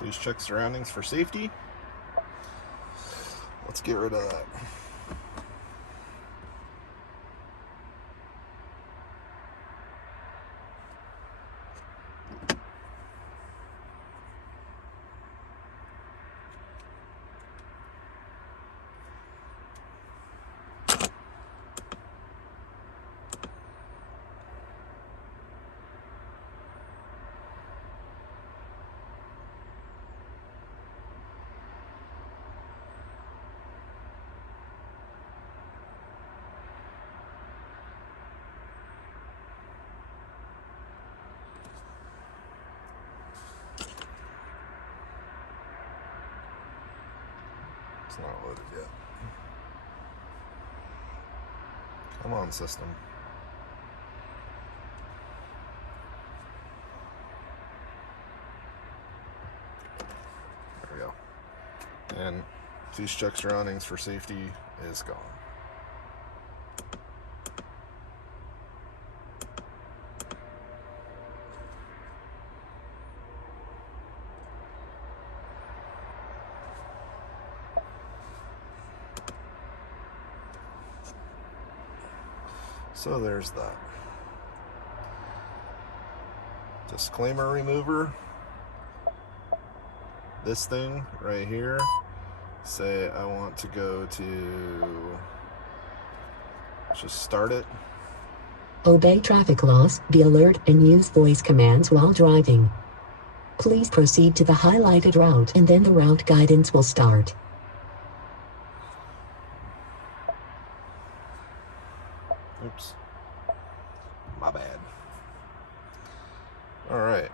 Please check surroundings for safety. Let's get rid of that. It's not loaded yet. Come on, system. There we go. And please check surroundings for safety is gone. So there's that. Disclaimer remover. This thing right here. Say I want to go to, just start it. Obey traffic laws, be alert, and use voice commands while driving. Please proceed to the highlighted route and then the route guidance will start. Oops. My bad. All right.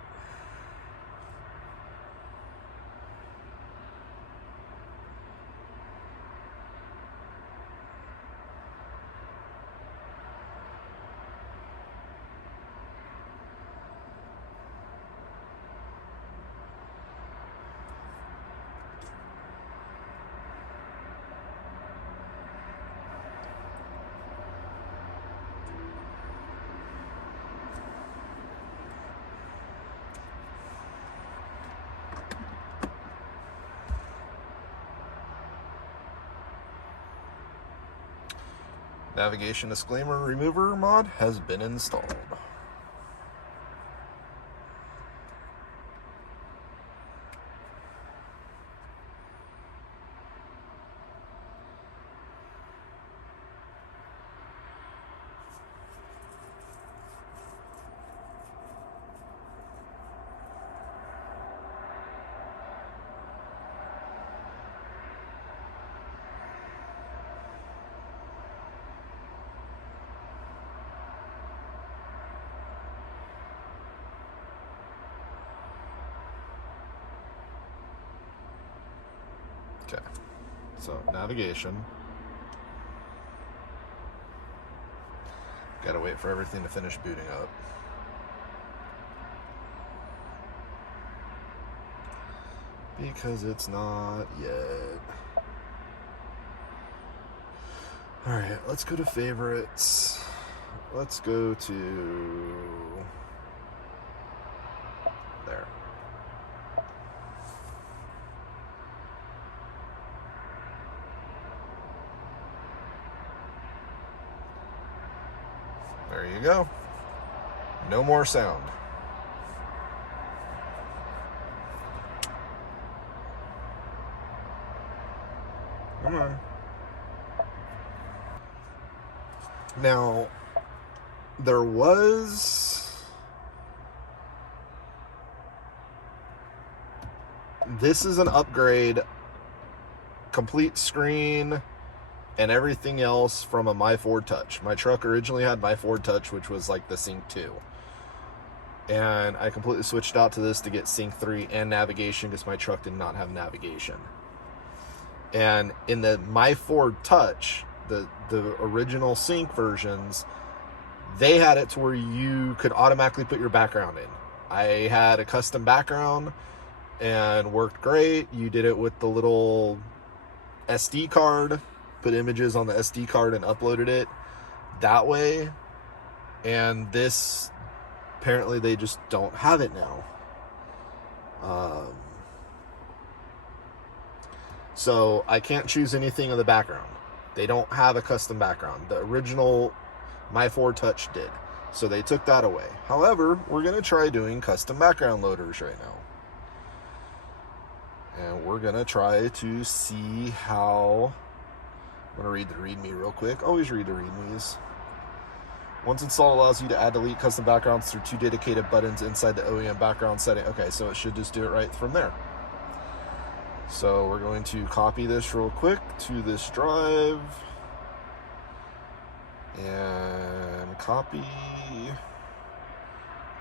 Navigation disclaimer remover mod has been installed. Okay, so navigation. Gotta wait for everything to finish booting up. Because it's not yet. Alright, let's go to favorites. Let's go to there. There you go. No more sound. Come on. Now, there was... This is an upgrade. Complete screen and everything else from a MyFordTouch. My truck originally had MyFordTouch, which was like the Sync 2. And I completely switched out to this to get Sync 3 and navigation because my truck did not have navigation. And in the MyFordTouch, the original Sync versions, they had it to where you could automatically put your background in. I had a custom background and worked great. You did it with the little SD card, put images on the SD card and uploaded it that way. And this, apparently they just don't have it now. So I can't choose anything in the background. They don't have a custom background. The original MyFordTouch did. So they took that away. However, we're going to try doing custom background loaders right now. And we're going to try to see how... I'm going to read the ReadMe real quick. Always read the ReadMes. Once installed, allows you to add, delete custom backgrounds through 2 dedicated buttons inside the OEM background setting. Okay, so it should just do it right from there. So we're going to copy this real quick to this drive. And copy.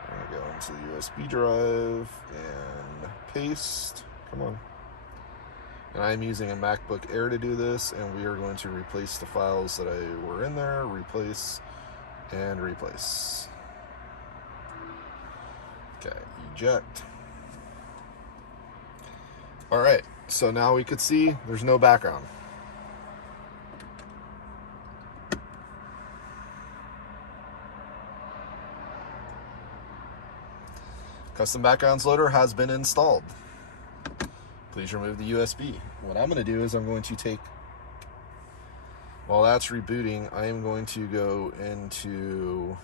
I'm going to go into the USB drive and paste. Come on. And I'm using a MacBook Air to do this, and we are going to replace the files that were in there, replace, and replace. Okay, eject. All right, so now we could see there's no background. Custom backgrounds loader has been installed. Please remove the USB. What I'm going to do is I'm going to take, while that's rebooting, I am going to go into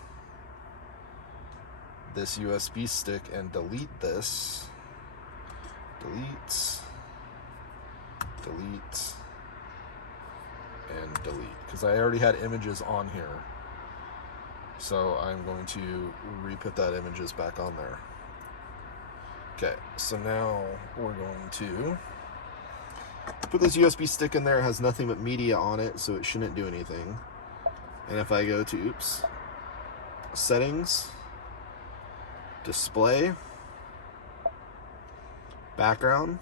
this USB stick and delete this. Delete, delete, and delete. Because I already had images on here. So I'm going to re-put that images back on there. Okay, so now we're going to put this USB stick in there. It has nothing but media on it, so it shouldn't do anything. And if I go to, settings, display, background,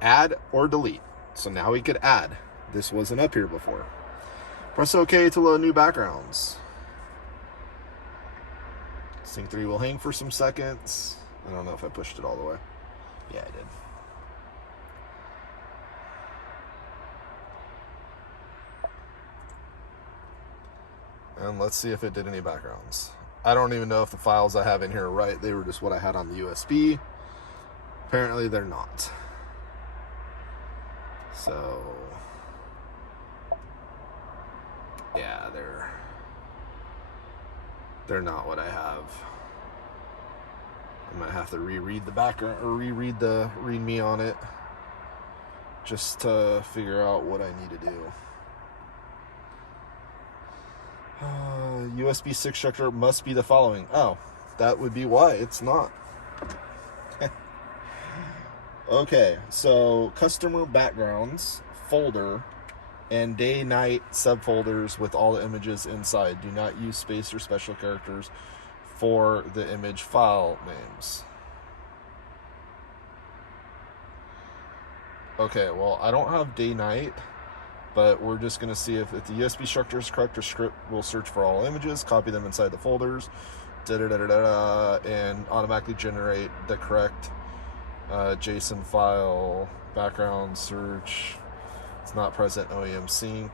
add or delete. So now we could add. This wasn't up here before. Press OK to load new backgrounds. Sync 3 will hang for some seconds. I don't know if I pushed it all the way. Yeah, I did. And let's see if it did any backgrounds. I don't even know if the files I have in here are right. They were just what I had on the USB. Apparently they're not. So, yeah, they're not what I have. I might have to reread the background or reread the ReadMe on it just to figure out what I need to do. USB stick structure must be the following. Oh, that would be why it's not. Okay, so customer backgrounds folder and day-night subfolders with all the images inside. Do not use space or special characters for the image file names. Okay, well, I don't have day-night, but we're just going to see if the USB structure is correct. Or script will search for all images, copy them inside the folders, and automatically generate the correct JSON file, background search. It's not present OEM sync.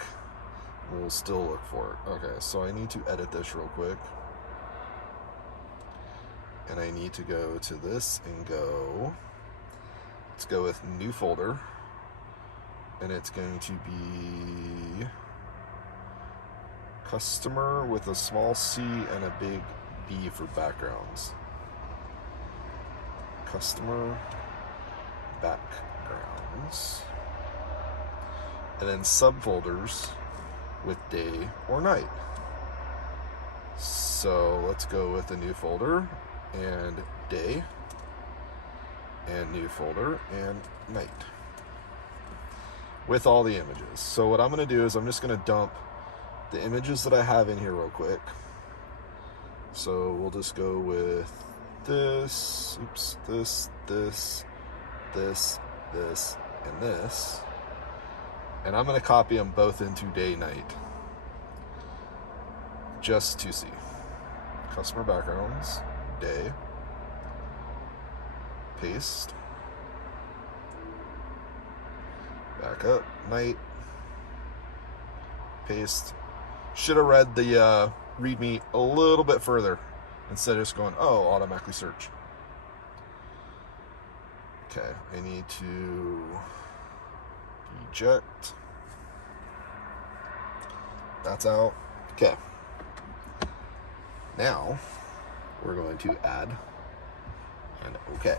We'll still look for it. Okay, so I need to edit this real quick. And I need to go to this and go, let's go with new folder. And it's going to be customer with a small c and a big B for backgrounds. Customer backgrounds. And then subfolders with day or night. So let's go with a new folder and day and new folder and night with all the images. So what I'm going to do is I'm just going to dump the images that I have in here real quick. So we'll just go with this, this, and this. And I'm going to copy them both into day, night. Just to see. Customer backgrounds, day, paste, back up, night, paste. Should have read the ReadMe a little bit further instead of just going, oh, automatically search. Okay, I need to Eject. That's out. Okay. Now we're going to add and okay.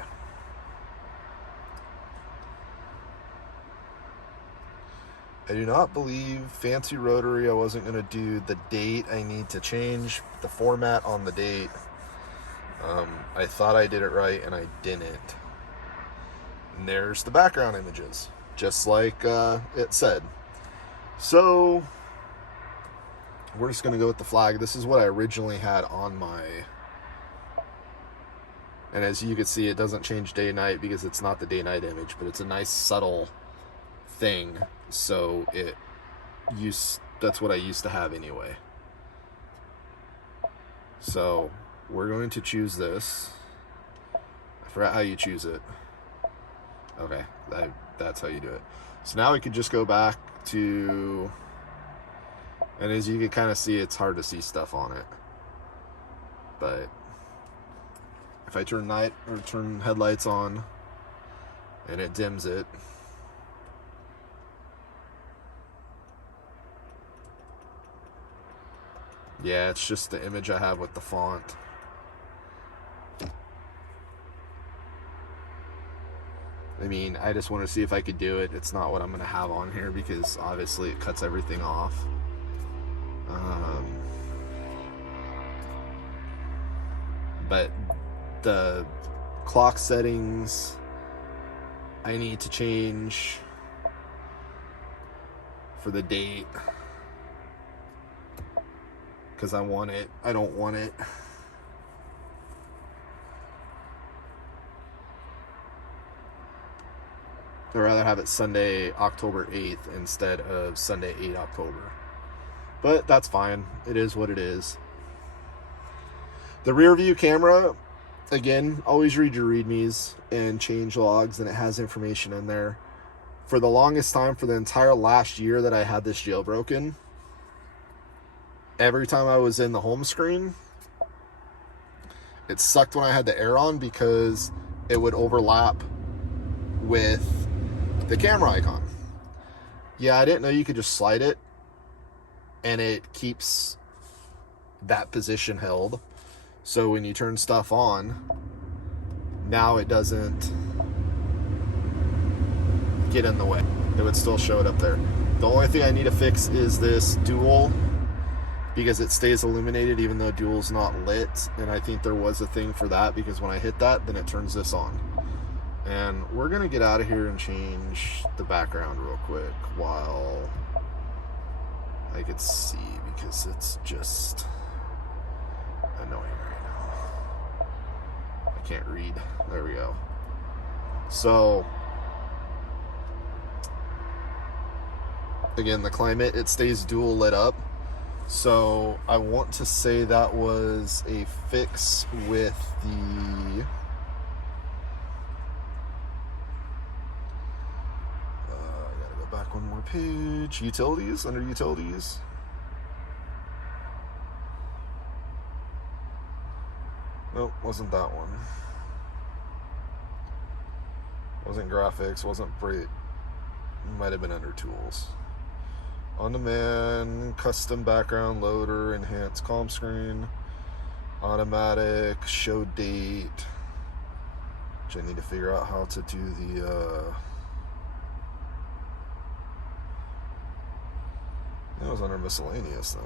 I do not believe fancy rotary. I wasn't going to do the date. I need to change the format on the date. I thought I did it right and I didn't. And there's the background images, just like it said. So we're just going to go with the flag. This is what I originally had on my, and as you can see, it doesn't change day and night because it's not the day night image, but it's a nice subtle thing. So that's what I used to have anyway. So we're going to choose this. I forgot how you choose it. Okay, that's how you do it. So now we could just go back to, and as you can kind of see, it's hard to see stuff on it. But if I turn turn headlights on and it dims it, yeah, it's just the image I have with the font. I mean, I just want to see if I could do it. It's not what I'm going to have on here because obviously it cuts everything off. But the clock settings, I need to change for the date because I want it. I don't want it. I'd rather have it Sunday, October 8th instead of Sunday, 8 October. But that's fine. It is what it is. The rear view camera, again, always read your ReadMes and change logs, and it has information in there. For the longest time, for the entire last year that I had this jailbroken, every time I was in the home screen, it sucked when I had the air on because it would overlap with the camera icon. Yeah, I didn't know you could just slide it and it keeps that position held. So when you turn stuff on, now it doesn't get in the way. It would still show it up there. The only thing I need to fix is this dual, because it stays illuminated even though dual's not lit. And I think there was a thing for that because when I hit that, then it turns this on. And we're gonna get out of here and change the background real quick while I could see, because it's just annoying right now. I can't read. There we go. So again, the climate, it stays dual lit up. So I want to say that was a fix with the back one more page. Utilities, under utilities. Nope, wasn't that one. Wasn't graphics, wasn't bright. Might have been under tools. On demand, custom background loader, enhanced calm screen, automatic, show date. Which I need to figure out how to do the that was under miscellaneous then.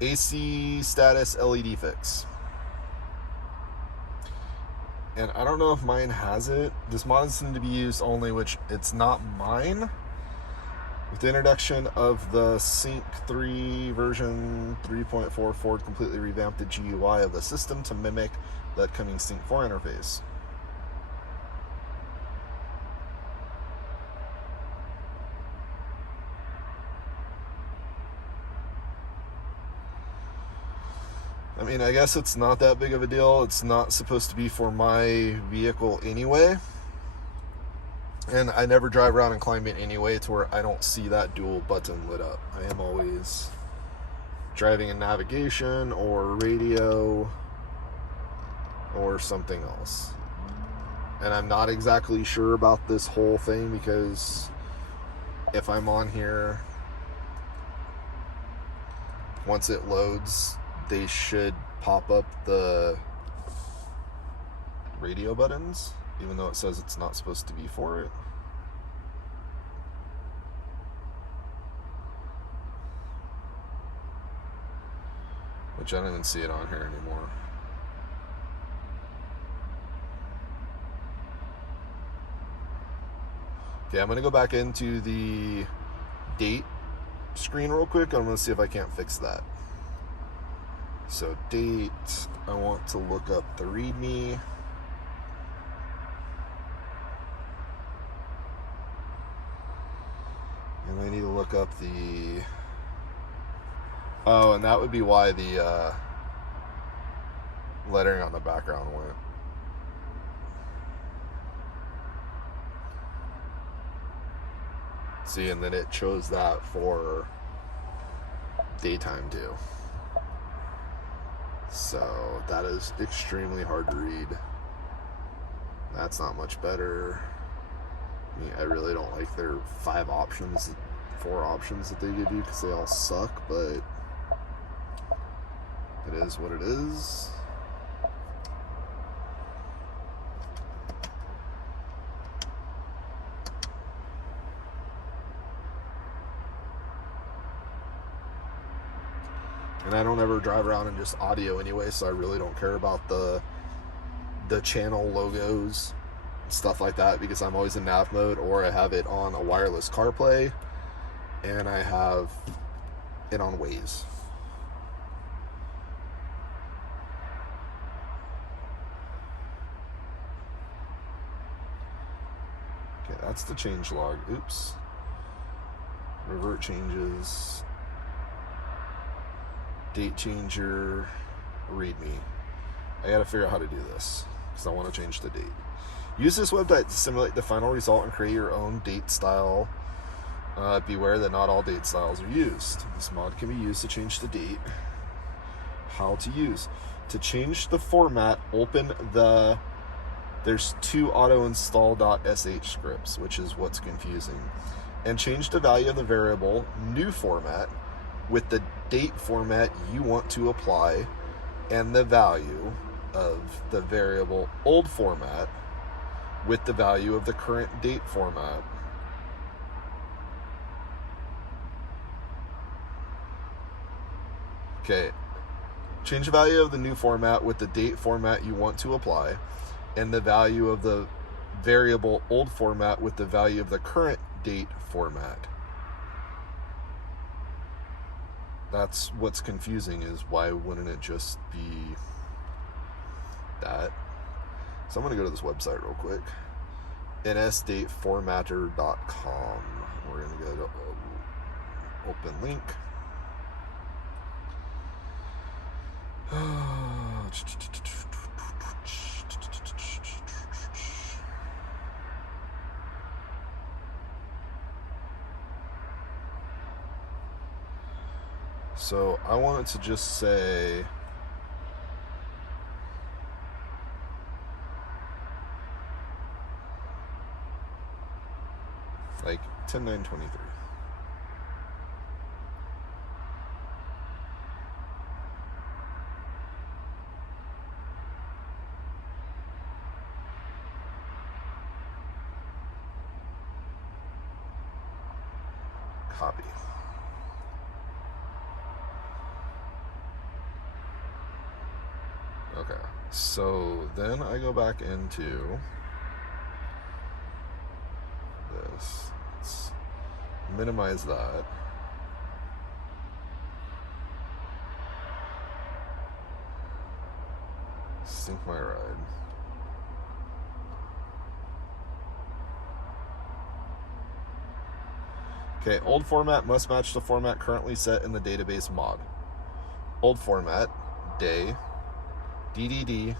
AC status LED fix. And I don't know if mine has it. This mod is to be used only, which it's not mine. With the introduction of the Sync 3 version 3.4, Ford completely revamped the GUI of the system to mimic the upcoming Sync 4 interface. I mean, I guess it's not that big of a deal. It's not supposed to be for my vehicle anyway. And I never drive around in climate anyway to where I don't see that dual button lit up. I am always driving in navigation or radio or something else. And I'm not exactly sure about this whole thing, because if I'm on here, once it loads, they should pop up the radio buttons, even though it says it's not supposed to be for it. Which I don't even see it on here anymore. Okay, I'm going to go back into the date screen real quick. I'm going to see if I can't fix that. So date, I want to look up the ReadMe. And I need to look up the... Oh, and that would be why the lettering on the background went. See, and then it chose that for daytime too. So that is extremely hard to read. That's not much better. I mean, I really don't like their 4 options that they give you, because they all suck, but it is what it is. And I don't ever drive around in just audio anyway, so I really don't care about the channel logos, stuff like that, because I'm always in nav mode, or I have it on a wireless CarPlay, and I have it on Waze. Okay, that's the change log. Oops. Revert changes. Date changer, ReadMe. I gotta figure out how to do this, because I want to change the date. Use this website to simulate the final result and create your own date style. Beware that not all date styles are used. This mod can be used to change the date. How to use. To change the format, open the... There's 2 autoinstall.sh scripts, which is what's confusing. And change the value of the variable new format with the date format you want to apply, and the value of the variable old format with the value of the current date format. Okay, change the value of the new format with the date format you want to apply, and the value of the variable old format with the value of the current date format. That's what's confusing, is why wouldn't it just be that? So I'm going to go to this website real quick. nsdateformatter.com. We're going to go to open link. So I want it to just say like 10.9.23. Copy. Okay, so then I go back into this. Let's minimize that. Sync my ride. Okay, old format must match the format currently set in the database mod. Old format, day, DDD,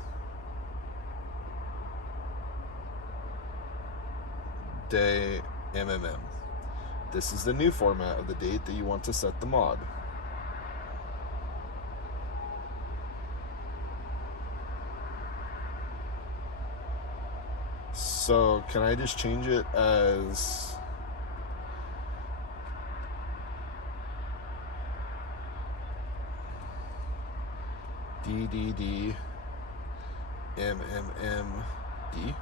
day, MMM. This is the new format of the date that you want to set the mod. So can I just change it as DDD MMMD?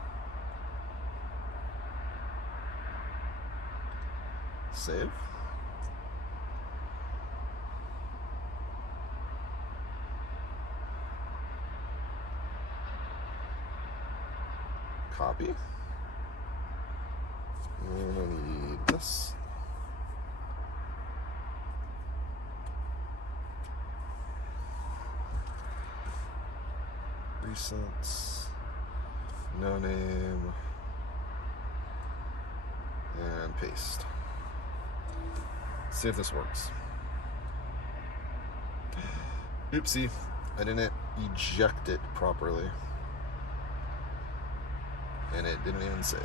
Save. Copy. And I need this. Recents. No name. And paste. See if this works. Oopsie, I didn't eject it properly. And it didn't even save.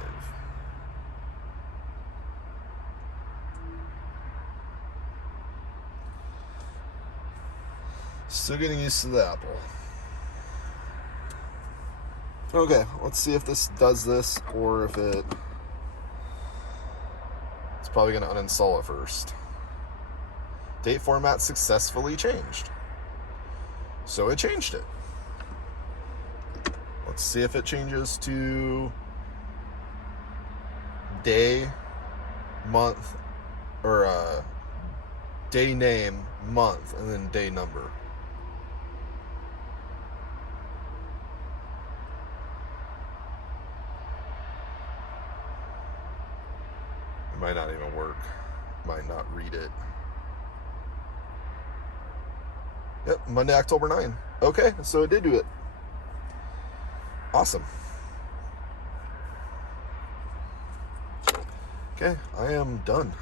Still getting used to the Apple. Okay, let's see if this does this or if it's probably going to uninstall it first. Date format successfully changed. So it changed it. Let's see if it changes to day, month, or day name, month, and then day number. It might not even work. Might not read it. Yep, Monday, October 9. Okay, so it did do it. Awesome. Okay, I am done.